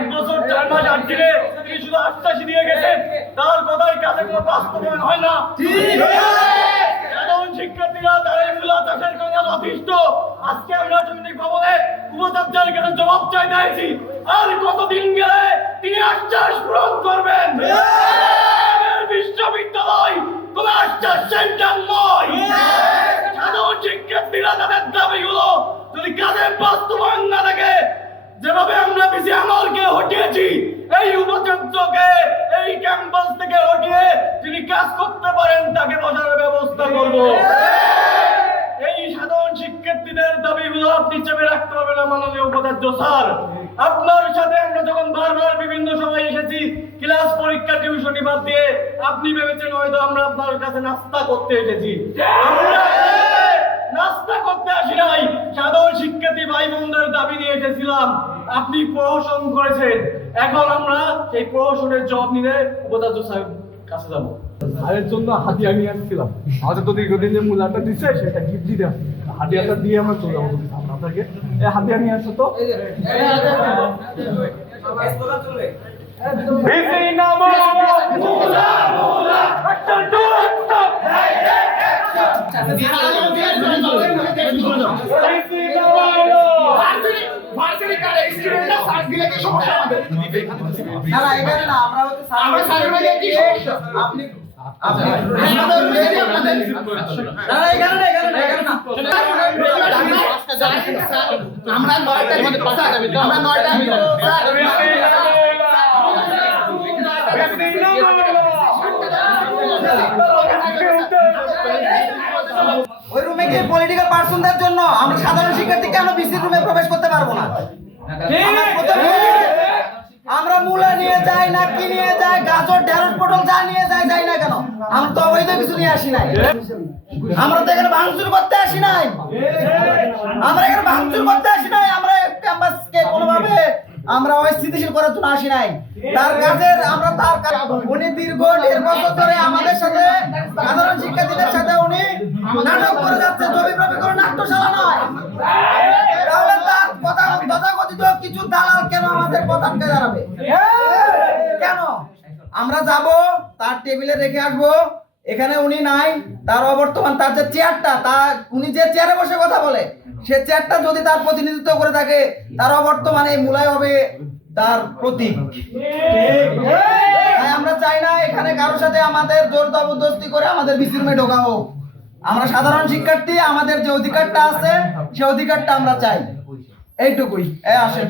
1 বছর 4 মাস 8 দিনে তিনি শুধু আশ্বাসই দিয়ে গেছেন, তার কথাই কাজে কোনো বাস্তবায়ন হয় না। সাধারণ শিক্ষার্থীরা তারা মূলা চাষের কথা অতিষ্ঠ। আজকে আমরা জমির ভবনে উপাচার্যের কাছে জবাব চাইছি, আর কতদিন গেলে তিনি আশ্বাস পূরণ করবেন? বিশ্ববিদ্যালয় কোন আশ্বাস সেন্টার নয়। সাধারণ শিক্ষার্থীরা তাদের দাবিগুলো যদি কাজে বাস্তবায়ন না থাকে, যেভাবে আমরা বিসি আমলকে হটিয়েছি, এই উপাচার্যকে এই ক্যাম্পাস থেকে হটিয়ে যিনি কাজ করতে পারেন তাকে বসার ব্যবস্থা করব। এই সাধারণ শিক্ষার্থীদের দাবিগুলো আপনি চেপে রাখতে হবে না মাননীয় উপাচার্য স্যার। আপনার সাথে আমরা যখন বারবার বিভিন্ন সময় এসেছি, ক্লাস পরীক্ষা টিউশনি বাদ দিয়ে, আপনি ভেবেছেন হয়তো আমরা আপনার কাছে নাস্তা করতে এসেছি। আমরা নাস্তা করতে আসি নাই, সাধারণ শিক্ষার্থী ভাই বোনদের দাবি নিয়ে এসেছিলাম। আপনি প্রহসন করেছেন, এখন আমরা সেই প্রহসনের জবাব নিয়ে উপাচার্য সাহেব কাছে যাবো। ভাইয়ের জন্য হাতিয়ার নিয়ে আসছিলাম, আমাদের তো দীর্ঘদিন যে মূল্যটা দিচ্ছে সেটা গিফট দিতে হাতিয়ারটা দিয়ে আমরা চলে যাবো আপনাকে। এই হাতিয়ার নিয়ে আসছো তো ওই রুমে গিয়ে পলিটিক্যাল পার্সনদের জন্য আমরা সাধারণ শিক্ষার্থী কেন বিসির রুমে প্রবেশ করতে পারবো না? আমরা মূলা নিয়ে যাই না কি নিয়ে যাই, গাজর ঢেঁড়স পটল যা নিয়ে যাই না কেন, আমরা তো অবৈধ কিছু নিয়ে আসি নাই। আমরা তো এখানে ভাঙচুর করতে আসি নাই, আমরা ক্যাম্পাসকে কোনোভাবে আমরা অস্থিতিশীল করার জন্য আসি নাই। তার কাজের আমরা উনি দীর্ঘ 1.5 বছর ধরে আমাদের সাথে সাধারণ শিক্ষার্থীদের সাথে উনি নাটক করে যাচ্ছে, ছবি করে নাট্যশালা নয়। তাহলে তার কথা তথাকথিত কিছু দালাল কেন আমাদের কথা আটকে দাঁড়াবে? কেন? আমরা যাব, তার টেবিলে রেখে আসবো, এখানে উনি নাই, তার অবর্তমান তার যে চেয়ারটা, তার উনি যে চেয়ারে বসে কথা বলে সে চেয়ারটা যদি তার প্রতিনিধিত্ব করে থাকে, তার অবর্তমানে মূলাই হবে তার প্রতীক। তাই আমরা চাই না এখানে কারোর সাথে আমাদের জোর জবরদস্তি করে আমাদের বিসি রুমে ঢোকা হোক। আমরা সাধারণ শিক্ষার্থী, আমাদের যে অধিকারটা আছে সে অধিকারটা আমরা চাই, এইটুকুই। আসেন।